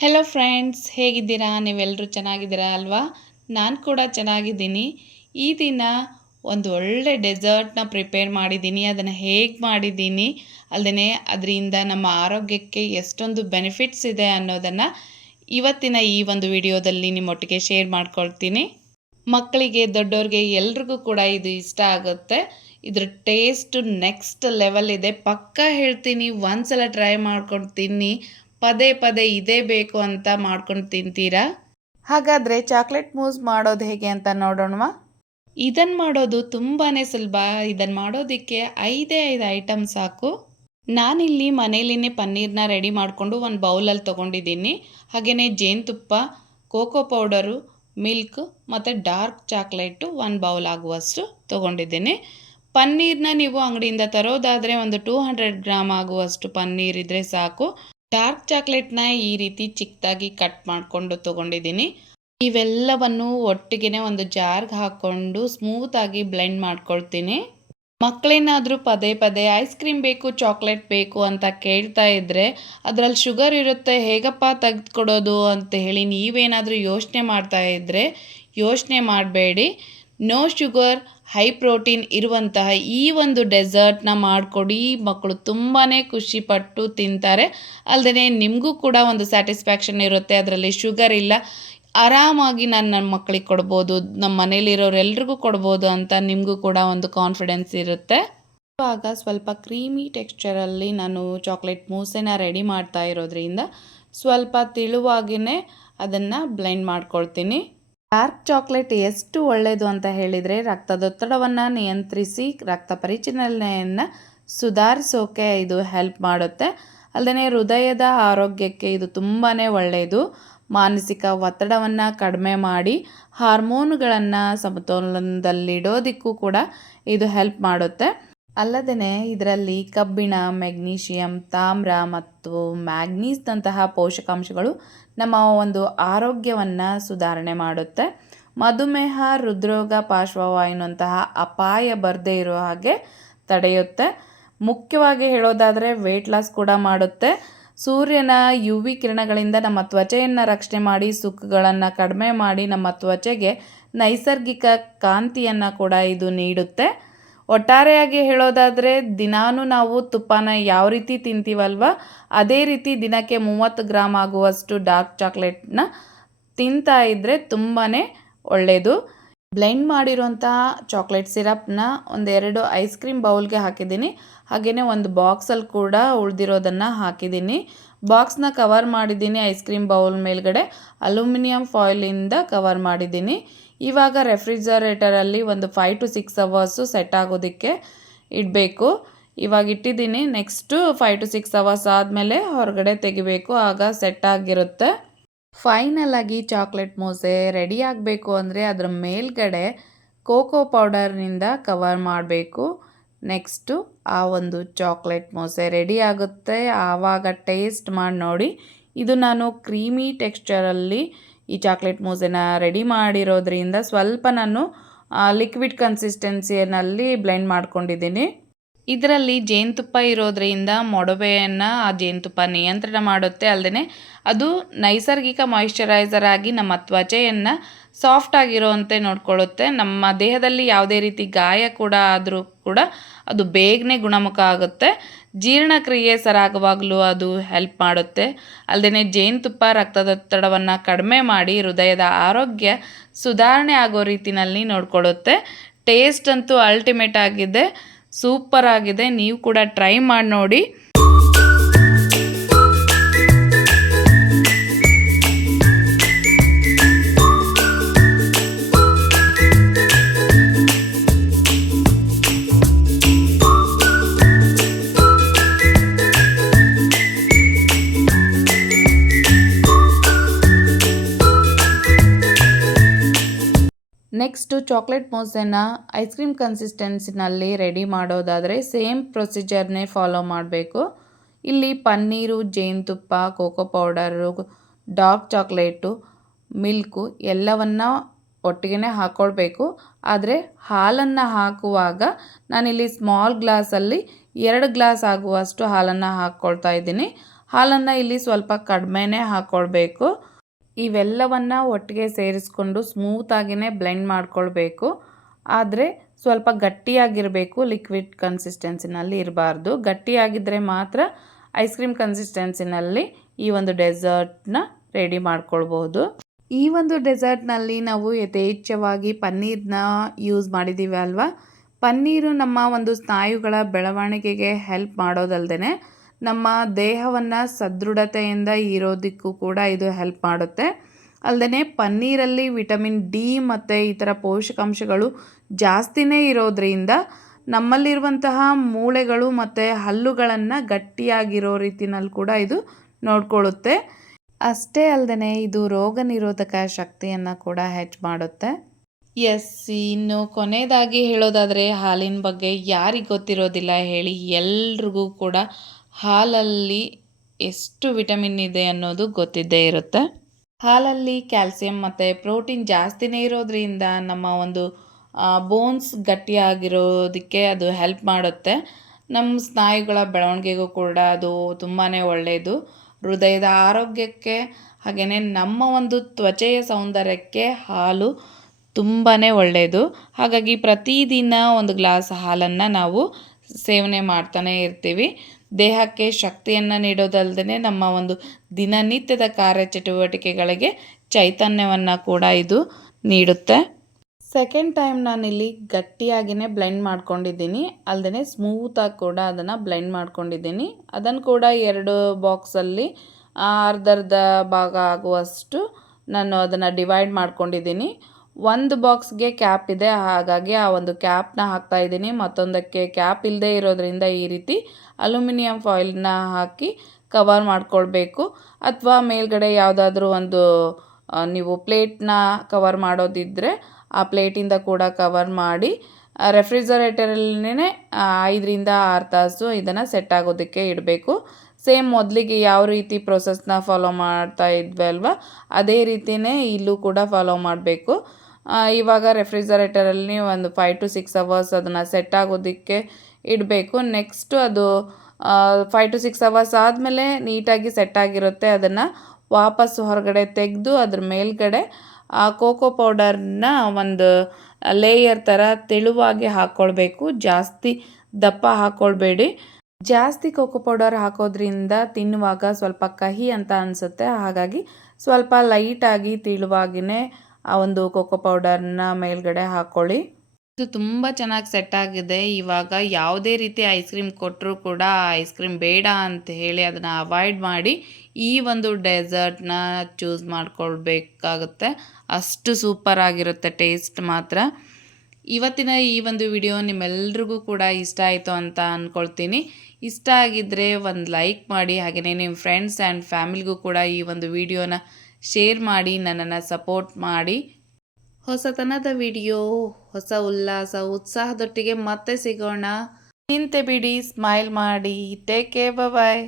Hello friends, ಹೇಗಿದ್ದೀರಾ? ನೀವೆಲ್ಲರೂ ಚೆನ್ನಾಗಿದ್ದೀರಾ ಅಲ್ವಾ? ನಾನು ಕೂಡ ಚೆನ್ನಾಗಿದ್ದೀನಿ. ಈ ದಿನ ಒಂದು ಒಳ್ಳೆ ಡೆಸರ್ಟ್ನ ಪ್ರಿಪೇರ್ ಮಾಡಿದ್ದೀನಿ. ಅದನ್ನು ಹೇಗೆ ಮಾಡಿದ್ದೀನಿ ಅಲ್ಲದೆ ಅದರಿಂದ ನಮ್ಮ ಆರೋಗ್ಯಕ್ಕೆ ಎಷ್ಟೊಂದು ಬೆನಿಫಿಟ್ಸ್ ಇದೆ ಅನ್ನೋದನ್ನು ಇವತ್ತಿನ ಈ ಒಂದು ವಿಡಿಯೋದಲ್ಲಿ ನಿಮ್ಮೊಟ್ಟಿಗೆ ಶೇರ್ ಮಾಡ್ಕೊಳ್ತೀನಿ. ಮಕ್ಕಳಿಗೆ, ದೊಡ್ಡವ್ರಿಗೆ ಎಲ್ರಿಗೂ ಕೂಡ ಇದು ಇಷ್ಟ ಆಗುತ್ತೆ. ಇದ್ರ ಟೇಸ್ಟ್ ನೆಕ್ಸ್ಟ್ ಲೆವೆಲ್ ಇದೆ. ಪಕ್ಕ ಹೇಳ್ತೀನಿ, ಒಂದ್ಸಲ ಟ್ರೈ ಮಾಡ್ಕೊಂಡು ತಿನ್ನಿ. ಪದೇ ಪದೇ ಇದೇ ಬೇಕು ಅಂತ ಮಾಡ್ಕೊಂಡು ತಿಂತೀರಾ. ಹಾಗಾದರೆ ಚಾಕ್ಲೇಟ್ ಮೂಸ್ ಮಾಡೋದು ಹೇಗೆ ಅಂತ ನೋಡೋಣವಾ? ಇದನ್ನು ಮಾಡೋದು ತುಂಬಾ ಸುಲಭ. ಇದನ್ನು ಮಾಡೋದಕ್ಕೆ 5 ಐಟಮ್ ಸಾಕು. ನಾನಿಲ್ಲಿ ಮನೇಲಿನೇ ಪನ್ನೀರ್ನ ರೆಡಿ ಮಾಡಿಕೊಂಡು ಒಂದು ಬೌಲಲ್ಲಿ ತೊಗೊಂಡಿದ್ದೀನಿ. ಹಾಗೆಯೇ ಜೇನುತುಪ್ಪ, ಕೋಕೋ ಪೌಡರು, ಮಿಲ್ಕ್ ಮತ್ತು ಡಾರ್ಕ್ ಚಾಕ್ಲೇಟು 1 ಬೌಲ್ ಆಗುವಷ್ಟು ತೊಗೊಂಡಿದ್ದೀನಿ. ಪನ್ನೀರ್ನ ನೀವು ಅಂಗಡಿಯಿಂದ ತರೋದಾದರೆ ಒಂದು 200 ಗ್ರಾಮ್ ಆಗುವಷ್ಟು ಪನ್ನೀರ್ ಇದ್ದರೆ ಸಾಕು. ಡಾರ್ಕ್ ಚಾಕ್ಲೇಟ್ನ ಈ ರೀತಿ ಚಿಕ್ಕದಾಗಿ ಕಟ್ ಮಾಡಿಕೊಂಡು ತೊಗೊಂಡಿದ್ದೀನಿ. ಇವೆಲ್ಲವನ್ನು ಒಟ್ಟಿಗೆ ಒಂದು ಜಾರ್ಗೆ ಹಾಕ್ಕೊಂಡು ಸ್ಮೂತಾಗಿ ಬ್ಲೆಂಡ್ ಮಾಡ್ಕೊಳ್ತೀನಿ. ಮಕ್ಕಳೇನಾದರೂ ಪದೇ ಪದೇ ಐಸ್ ಕ್ರೀಮ್ ಬೇಕು, ಚಾಕ್ಲೇಟ್ ಬೇಕು ಅಂತ ಕೇಳ್ತಾ ಇದ್ದರೆ ಅದರಲ್ಲಿ ಶುಗರ್ ಇರುತ್ತೆ, ಹೇಗಪ್ಪ ತೆಗೆದುಕೊಡೋದು ಅಂತ ಹೇಳಿ ನೀವೇನಾದರೂ ಯೋಚನೆ ಮಾಡ್ತಾ ಇದ್ದರೆ ಯೋಚನೆ ಮಾಡಬೇಡಿ. ನೋ ಶುಗರ್, ಹೈ ಪ್ರೋಟೀನ್ ಇರುವಂತಹ ಈ ಒಂದು ಡೆಸರ್ಟ್ನ ಮಾಡಿಕೊಡಿ. ಮಕ್ಕಳು ತುಂಬಾ ಖುಷಿಪಟ್ಟು ತಿಂತಾರೆ. ಅಲ್ಲದೆ ನಿಮಗೂ ಕೂಡ ಒಂದು ಸ್ಯಾಟಿಸ್ಫ್ಯಾಕ್ಷನ್ ಇರುತ್ತೆ. ಅದರಲ್ಲಿ ಶುಗರ್ ಇಲ್ಲ, ಆರಾಮಾಗಿ ನಾನು ನನ್ನ ಮಕ್ಕಳಿಗೆ ಕೊಡ್ಬೋದು, ನಮ್ಮ ಮನೇಲಿರೋರೆಲ್ರಿಗೂ ಕೊಡ್ಬೋದು ಅಂತ ನಿಮಗೂ ಕೂಡ ಒಂದು ಕಾನ್ಫಿಡೆನ್ಸ್ ಇರುತ್ತೆ. ಇವಾಗ ಸ್ವಲ್ಪ ಕ್ರೀಮಿ ಟೆಕ್ಸ್ಚರಲ್ಲಿ ನಾನು ಚಾಕ್ಲೇಟ್ ಮೂಸೆನ ರೆಡಿ ಮಾಡ್ತಾ ಇರೋದ್ರಿಂದ ಸ್ವಲ್ಪ ತಿಳುವಾಗಿಯೇ ಅದನ್ನು ಬ್ಲೆಂಡ್ ಮಾಡ್ಕೊಳ್ತೀನಿ. ಡಾರ್ಕ್ ಚಾಕ್ಲೇಟ್ ಎಷ್ಟು ಒಳ್ಳೆಯದು ಅಂತ ಹೇಳಿದರೆ ರಕ್ತದೊತ್ತಡವನ್ನು ನಿಯಂತ್ರಿಸಿ ರಕ್ತ ಪರಿಚಲನೆಯನ್ನು ಸುಧಾರಿಸೋಕೆ ಇದು ಹೆಲ್ಪ್ ಮಾಡುತ್ತೆ. ಅಲ್ಲದೆ ಹೃದಯದ ಆರೋಗ್ಯಕ್ಕೆ ಇದು ತುಂಬಾ ಒಳ್ಳೆಯದು. ಮಾನಸಿಕ ಒತ್ತಡವನ್ನು ಕಡಿಮೆ ಮಾಡಿ ಹಾರ್ಮೋನುಗಳನ್ನು ಸಮತೋಲನದಲ್ಲಿಡೋದಕ್ಕೂ ಕೂಡ ಇದು ಹೆಲ್ಪ್ ಮಾಡುತ್ತೆ. ಅಲ್ಲದೆ ಇದರಲ್ಲಿ ಕಬ್ಬಿಣ, ಮೆಗ್ನೀಷಿಯಂ, ತಾಮ್ರ ಮತ್ತು ಮ್ಯಾಗ್ನೀಸ್ನಂತಹ ಪೋಷಕಾಂಶಗಳು ನಮ್ಮ ಒಂದು ಆರೋಗ್ಯವನ್ನು ಸುಧಾರಣೆ ಮಾಡುತ್ತೆ. ಮಧುಮೇಹ, ಹೃದ್ರೋಗ, ಪಾರ್ಶ್ವವಾಯುನಂತಹ ಅಪಾಯ ಬರದೇ ಇರೋ ಹಾಗೆ ತಡೆಯುತ್ತೆ. ಮುಖ್ಯವಾಗಿ ಹೇಳೋದಾದರೆ ವೆಯ್ಟ್ ಲಾಸ್ ಕೂಡ ಮಾಡುತ್ತೆ. ಸೂರ್ಯನ UV ಕಿರಣಗಳಿಂದ ನಮ್ಮ ತ್ವಚೆಯನ್ನು ರಕ್ಷಣೆ ಮಾಡಿ ಸುಕ್ಕುಗಳನ್ನು ಕಡಿಮೆ ಮಾಡಿ ನಮ್ಮ ತ್ವಚೆಗೆ ನೈಸರ್ಗಿಕ ಕಾಂತಿಯನ್ನು ಕೂಡ ಇದು ನೀಡುತ್ತೆ. ಒಟ್ಟಾರೆಯಾಗಿ ಹೇಳೋದಾದರೆ ದಿನಾನೂ ನಾವು ತುಪ್ಪನ ಯಾವ ರೀತಿ ತಿಂತೀವಲ್ವ ಅದೇ ರೀತಿ ದಿನಕ್ಕೆ 30 ಗ್ರಾಮ್ ಆಗುವಷ್ಟು ಡಾರ್ಕ್ ಚಾಕ್ಲೇಟ್ನ ತಿಂತಾ ಇದ್ದರೆ ತುಂಬಾ ಒಳ್ಳೆಯದು. ಬ್ಲೆಂಡ್ ಮಾಡಿರೋಂತಹ ಚಾಕ್ಲೇಟ್ ಸಿರಪ್ನ 2 ಐಸ್ ಕ್ರೀಮ್ ಬೌಲ್ಗೆ ಹಾಕಿದ್ದೀನಿ. ಹಾಗೆಯೇ ಒಂದು ಬಾಕ್ಸಲ್ಲಿ ಕೂಡ ಉಳಿದಿರೋದನ್ನು ಹಾಕಿದ್ದೀನಿ. ಬಾಕ್ಸ್ನ ಕವರ್ ಮಾಡಿದ್ದೀನಿ. ಐಸ್ ಕ್ರೀಮ್ ಬೌಲ್ ಮೇಲ್ಗಡೆ ಅಲ್ಯೂಮಿನಿಯಂ ಫಾಯಿಲಿಂದ ಕವರ್ ಮಾಡಿದ್ದೀನಿ. ಇವಾಗ ರೆಫ್ರಿಜರೇಟರಲ್ಲಿ ಒಂದು 5 to 6 ಅವರ್ಸು ಸೆಟ್ ಆಗೋದಕ್ಕೆ ಇಡಬೇಕು. ಇವಾಗ ಇಟ್ಟಿದ್ದೀನಿ. ನೆಕ್ಸ್ಟು 5 to 6 ಅವರ್ಸ್ ಆದಮೇಲೆ ಹೊರಗಡೆ ತೆಗಿಬೇಕು, ಆಗ ಸೆಟ್ ಆಗಿರುತ್ತೆ. ಫೈನಲ್ ಆಗಿ ಚಾಕ್ಲೇಟ್ ಮೂಸೆ ರೆಡಿ ಆಗಬೇಕು ಅಂದರೆ ಅದರ ಮೇಲ್ಗಡೆ ಕೋಕೋ ಪೌಡರ್ನಿಂದ ಕವರ್ ಮಾಡಬೇಕು. ನೆಕ್ಸ್ಟು ಆ ಒಂದು ಚಾಕ್ಲೇಟ್ ಮೂಸೆ ರೆಡಿ ಆಗುತ್ತೆ. ಆವಾಗ ಟೇಸ್ಟ್ ಮಾಡಿ ನೋಡಿ. ಇದು ನಾನು ಕ್ರೀಮಿ ಟೆಕ್ಸ್ಚರಲ್ಲಿ ಈ ಚಾಕ್ಲೇಟ್ ಮೂಸೆನ ರೆಡಿ ಮಾಡಿರೋದ್ರಿಂದ ಸ್ವಲ್ಪ ನಾನು ಲಿಕ್ವಿಡ್ ಕನ್ಸಿಸ್ಟೆನ್ಸಿಯಲ್ಲಿ ಬ್ಲೆಂಡ್ ಮಾಡ್ಕೊಂಡಿದ್ದೀನಿ. ಇದರಲ್ಲಿ ಜೇನುತುಪ್ಪ ಇರೋದ್ರಿಂದ ಮೊಡವೆಯನ್ನು ಆ ಜೇನುತುಪ್ಪ ನಿಯಂತ್ರಣ ಮಾಡುತ್ತೆ. ಅಲ್ಲದೆ ಅದು ನೈಸರ್ಗಿಕ ಮಾಯಿಶ್ಚರೈಸರ್ ಆಗಿ ನಮ್ಮ ತ್ವಚೆಯನ್ನು ಸಾಫ್ಟ್ ಆಗಿರೋವಂತೆ ನೋಡ್ಕೊಳ್ಳುತ್ತೆ. ನಮ್ಮ ದೇಹದಲ್ಲಿ ಯಾವುದೇ ರೀತಿ ಗಾಯ ಕೂಡ ಆದರೂ ಕೂಡ ಅದು ಬೇಗನೆ ಗುಣಮುಖ ಆಗುತ್ತೆ. ಜೀರ್ಣಕ್ರಿಯೆ ಸರಾಗವಾಗಲು ಅದು ಹೆಲ್ಪ್ ಮಾಡುತ್ತೆ. ಅಲ್ಲದೆ ಜೇನುತುಪ್ಪ ರಕ್ತದೊತ್ತಡವನ್ನು ಕಡಿಮೆ ಮಾಡಿ ಹೃದಯದ ಆರೋಗ್ಯ ಸುಧಾರಣೆ ಆಗೋ ರೀತಿಯಲ್ಲಿ ನೋಡ್ಕೊಳ್ಳುತ್ತೆ. ಟೇಸ್ಟ್ ಅಂತೂ ಅಲ್ಟಿಮೇಟ್ ಆಗಿದೆ, ಸೂಪರ್ ಆಗಿದೆ. ನೀವು ಕೂಡ ಟ್ರೈ ಮಾಡಿ ನೋಡಿ. ನೆಕ್ಸ್ಟು ಚಾಕ್ಲೇಟ್ ಮೂಸೆನ ಐಸ್ ಕ್ರೀಮ್ ಕನ್ಸಿಸ್ಟೆನ್ಸಿನಲ್ಲಿ ರೆಡಿ ಮಾಡೋದಾದರೆ ಸೇಮ್ ಪ್ರೊಸೀಜರ್ನೇ ಫಾಲೋ ಮಾಡಬೇಕು. ಇಲ್ಲಿ ಪನ್ನೀರು, ಜೇನುತುಪ್ಪ, cocoa powder, dark chocolate, milk ಎಲ್ಲವನ್ನ ಒಟ್ಟಿಗೆ ಹಾಕ್ಕೊಳ್ಬೇಕು. ಆದರೆ ಹಾಲನ್ನು ಹಾಕುವಾಗ ನಾನಿಲ್ಲಿ ಸ್ಮಾಲ್ ಗ್ಲಾಸಲ್ಲಿ 2 ಗ್ಲಾಸ್ ಆಗುವಷ್ಟು ಹಾಲನ್ನು ಹಾಕ್ಕೊಳ್ತಾ ಇದ್ದೀನಿ. ಹಾಲನ್ನು ಇಲ್ಲಿ ಸ್ವಲ್ಪ ಕಡಿಮೆನೇ ಹಾಕ್ಕೊಳ್ಬೇಕು. ಇವೆಲ್ಲವನ್ನು ಒಟ್ಟಿಗೆ ಸೇರಿಸ್ಕೊಂಡು ಸ್ಮೂತಾಗಿಯೇ ಬ್ಲೆಂಡ್ ಮಾಡ್ಕೊಳ್ಬೇಕು. ಆದರೆ ಸ್ವಲ್ಪ ಗಟ್ಟಿಯಾಗಿರಬೇಕು, ಲಿಕ್ವಿಡ್ ಕನ್ಸಿಸ್ಟೆನ್ಸಿನಲ್ಲಿ ಇರಬಾರ್ದು. ಗಟ್ಟಿಯಾಗಿದ್ದರೆ ಮಾತ್ರ ಐಸ್ ಕ್ರೀಮ್ ಕನ್ಸಿಸ್ಟೆನ್ಸಿನಲ್ಲಿ ಈ ಒಂದು ಡೆಸರ್ಟ್ನ ರೆಡಿ ಮಾಡ್ಕೊಳ್ಬೋದು. ಈ ಒಂದು ಡೆಸರ್ಟ್ನಲ್ಲಿ ನಾವು ಯಥೇಚ್ಛವಾಗಿ ಪನ್ನೀರನ್ನ ಯೂಸ್ ಮಾಡಿದ್ದೀವಿ ಅಲ್ವಾ. ಪನ್ನೀರು ನಮ್ಮ ಒಂದು ಸ್ನಾಯುಗಳ ಬೆಳವಣಿಗೆಗೆ ಹೆಲ್ಪ್ ಮಾಡೋದಲ್ಲದೆ ನಮ್ಮ ದೇಹವನ್ನು ಸದೃಢತೆಯಿಂದ ಇರೋದಕ್ಕೂ ಕೂಡ ಇದು ಹೆಲ್ಪ್ ಮಾಡುತ್ತೆ. ಅಲ್ಲದೆ ಪನ್ನೀರಲ್ಲಿ ವಿಟಮಿನ್ ಡಿ ಮತ್ತು ಇತರ ಪೋಷಕಾಂಶಗಳು ಜಾಸ್ತಿನೇ ಇರೋದ್ರಿಂದ ನಮ್ಮಲ್ಲಿರುವಂತಹ ಮೂಳೆಗಳು ಮತ್ತು ಹಲ್ಲುಗಳನ್ನು ಗಟ್ಟಿಯಾಗಿರೋ ರೀತಿನಲ್ಲಿ ಕೂಡ ಇದು ನೋಡ್ಕೊಳ್ಳುತ್ತೆ. ಅಷ್ಟೇ ಅಲ್ಲದೆ ಇದು ರೋಗ ನಿರೋಧಕ ಶಕ್ತಿಯನ್ನು ಕೂಡ ಹೆಚ್ಚು ಮಾಡುತ್ತೆ. ಇನ್ನು ಕೊನೆಯದಾಗಿ ಹೇಳೋದಾದರೆ ಹಾಲಿನ ಬಗ್ಗೆ ಯಾರಿಗೆ ಗೊತ್ತಿರೋದಿಲ್ಲ ಹೇಳಿ. ಎಲ್ರಿಗೂ ಕೂಡ ಹಾಲಲ್ಲಿ ಎಷ್ಟು ವಿಟಮಿನ್ ಇದೆ ಅನ್ನೋದು ಗೊತ್ತಿದ್ದೇ ಇರುತ್ತೆ. ಹಾಲಲ್ಲಿ ಕ್ಯಾಲ್ಸಿಯಂ ಮತ್ತು ಪ್ರೋಟೀನ್ ಜಾಸ್ತಿನೇ ಇರೋದ್ರಿಂದ ನಮ್ಮ ಒಂದು ಬೋನ್ಸ್ ಗಟ್ಟಿಯಾಗಿರೋದಕ್ಕೆ ಅದು ಹೆಲ್ಪ್ ಮಾಡುತ್ತೆ. ನಮ್ಮ ಸ್ನಾಯುಗಳ ಬೆಳವಣಿಗೆಗೂ ಕೂಡ ಅದು ತುಂಬಾ ಒಳ್ಳೆಯದು. ಹೃದಯದ ಆರೋಗ್ಯಕ್ಕೆ ಹಾಗೆಯೇ ನಮ್ಮ ಒಂದು ತ್ವಚೆಯ ಸೌಂದರ್ಯಕ್ಕೆ ಹಾಲು ತುಂಬಾ ಒಳ್ಳೆಯದು. ಹಾಗಾಗಿ ಪ್ರತಿದಿನ ಒಂದು ಗ್ಲಾಸ್ ಹಾಲನ್ನು ನಾವು ಸೇವನೆ ಮಾಡ್ತಾನೆ ಇರ್ತೀವಿ. ದೇಹಕ್ಕೆ ಶಕ್ತಿಯನ್ನು ನೀಡೋದಲ್ಲದೆ ನಮ್ಮ ಒಂದು ದಿನನಿತ್ಯದ ಕಾರ್ಯಚಟುವಟಿಕೆಗಳಿಗೆ ಚೈತನ್ಯವನ್ನು ಕೂಡ ಇದು ನೀಡುತ್ತೆ. ಸೆಕೆಂಡ್ ಟೈಮ್ ನಾನಿಲ್ಲಿ ಗಟ್ಟಿಯಾಗಿಯೇ ಬ್ಲೆಂಡ್ ಮಾಡ್ಕೊಂಡಿದ್ದೀನಿ, ಅಲ್ಲದೆ ಸ್ಮೂತಾಗಿ ಕೂಡ ಅದನ್ನು ಬ್ಲೆಂಡ್ ಮಾಡ್ಕೊಂಡಿದ್ದೀನಿ. ಅದನ್ನು ಕೂಡ 2 ಬಾಕ್ಸಲ್ಲಿ ಅರ್ಧ ಭಾಗ ಆಗುವಷ್ಟು ನಾನು ಅದನ್ನು ಡಿವೈಡ್ ಮಾಡ್ಕೊಂಡಿದ್ದೀನಿ. ಒಂದು ಬಾಕ್ಸ್ಗೆ ಕ್ಯಾಪ್ ಇದೆ, ಹಾಗಾಗಿ ಆ ಒಂದು ಕ್ಯಾಪ್ನ ಹಾಕ್ತಾಯಿದ್ದೀನಿ. ಮತ್ತೊಂದಕ್ಕೆ ಕ್ಯಾಪ್ ಇಲ್ಲದೆ ಇರೋದ್ರಿಂದ ಈ ರೀತಿ ಅಲ್ಯೂಮಿನಿಯಂ ಫಾಯಿಲ್ನ ಹಾಕಿ ಕವರ್ ಮಾಡ್ಕೊಳ್ಬೇಕು. ಅಥವಾ ಮೇಲ್ಗಡೆ ಯಾವುದಾದ್ರೂ ಒಂದು ನೀವು ಪ್ಲೇಟ್ನ ಕವರ್ ಮಾಡೋದಿದ್ದರೆ ಆ ಪ್ಲೇಟಿಂದ ಕೂಡ ಕವರ್ ಮಾಡಿ ರೆಫ್ರಿಜರೇಟರಲ್ಲೇ 5ರಿಂದ 6 ತಾಸು ಇದನ್ನು ಸೆಟ್ ಆಗೋದಕ್ಕೆ ಇಡಬೇಕು. ಸೇಮ್ ಮೊದಲಿಗೆ ಯಾವ ರೀತಿ ಪ್ರೊಸೆಸ್ನ ಫಾಲೋ ಮಾಡ್ತಾ ಇದ್ವಿ ಅಲ್ವಾ, ಅದೇ ರೀತಿಯೇ ಇಲ್ಲೂ ಕೂಡ ಫಾಲೋ ಮಾಡಬೇಕು. ಇವಾಗ ರೆಫ್ರಿಜರೇಟರಲ್ಲಿ ಒಂದು 5 to 6 ಅವರ್ಸ್ ಅದನ್ನು ಸೆಟ್ ಆಗೋದಕ್ಕೆ ಇಡಬೇಕು. ನೆಕ್ಸ್ಟು ಅದು 5 to 6 ಅವರ್ಸ್ ಆದಮೇಲೆ ನೀಟಾಗಿ ಸೆಟ್ ಆಗಿರುತ್ತೆ. ಅದನ್ನು ವಾಪಸ್ ಹೊರಗಡೆ ತೆಗೆದು ಅದ್ರ ಮೇಲ್ಗಡೆ ಆ ಕೋಕೋ ಪೌಡರ್ನ ಒಂದು ಲೇಯರ್ ಥರ ತೆಳುವಾಗಿ ಹಾಕ್ಕೊಳ್ಬೇಕು. ಜಾಸ್ತಿ ದಪ್ಪ ಹಾಕ್ಕೊಳ್ಬೇಡಿ. ಜಾಸ್ತಿ ಕೋಕೋ ಪೌಡರ್ ಹಾಕೋದ್ರಿಂದ ತಿನ್ನುವಾಗ ಸ್ವಲ್ಪ ಕಹಿ ಅಂತ ಅನಿಸುತ್ತೆ. ಹಾಗಾಗಿ ಸ್ವಲ್ಪ ಲೈಟಾಗಿ ತೆಳುವಾಗಿಯೇ ಆ ಒಂದು ಕೋಕೋ ಪೌಡರ್ನ ಮೇಲ್ಗಡೆ ಹಾಕ್ಕೊಳ್ಳಿ. ಇದು ತುಂಬ ಚೆನ್ನಾಗಿ ಸೆಟ್ ಆಗಿದೆ. ಇವಾಗ ಯಾವುದೇ ರೀತಿ ಐಸ್ ಕ್ರೀಮ್ ಕೊಟ್ಟರೂ ಕೂಡ ಐಸ್ ಕ್ರೀಮ್ ಬೇಡ ಅಂತ ಹೇಳಿ ಅದನ್ನು ಅವಾಯ್ಡ್ ಮಾಡಿ ಈ ಒಂದು ಡೆಸರ್ಟ್ನ ಚೂಸ್ ಮಾಡ್ಕೊಳ್ಬೇಕಾಗುತ್ತೆ. ಅಷ್ಟು ಸೂಪರ್ ಆಗಿರುತ್ತೆ ಟೇಸ್ಟ್ ಮಾತ್ರ. ಇವತ್ತಿನ ಈ ಒಂದು ವಿಡಿಯೋ ನಿಮ್ಮೆಲ್ರಿಗೂ ಕೂಡ ಇಷ್ಟ ಆಯಿತು ಅಂತ ಅಂದ್ಕೊಳ್ತೀನಿ. ಇಷ್ಟ ಆಗಿದ್ದರೆ ಒಂದು ಲೈಕ್ ಮಾಡಿ, ಹಾಗೆಯೇ ನಿಮ್ಮ ಫ್ರೆಂಡ್ಸ್ ಆ್ಯಂಡ್ ಫ್ಯಾಮಿಲಿಗೂ ಕೂಡ ಈ ಒಂದು ವಿಡಿಯೋನ ಶೇರ್ ಮಾಡಿ ನನ್ನನ್ನು ಸಪೋರ್ಟ್ ಮಾಡಿ. ಹೊಸತನದ ವಿಡಿಯೋ, ಹೊಸ ಉಲ್ಲಾಸ ಉತ್ಸಾಹದೊಟ್ಟಿಗೆ ಮತ್ತೆ ಸಿಗೋಣ. ನಿಂತೆ ಬಿಡಿ, ಸ್ಮೈಲ್ ಮಾಡಿ. ಟೇಕ್ ಕೇರ್, ಬಾಯ್.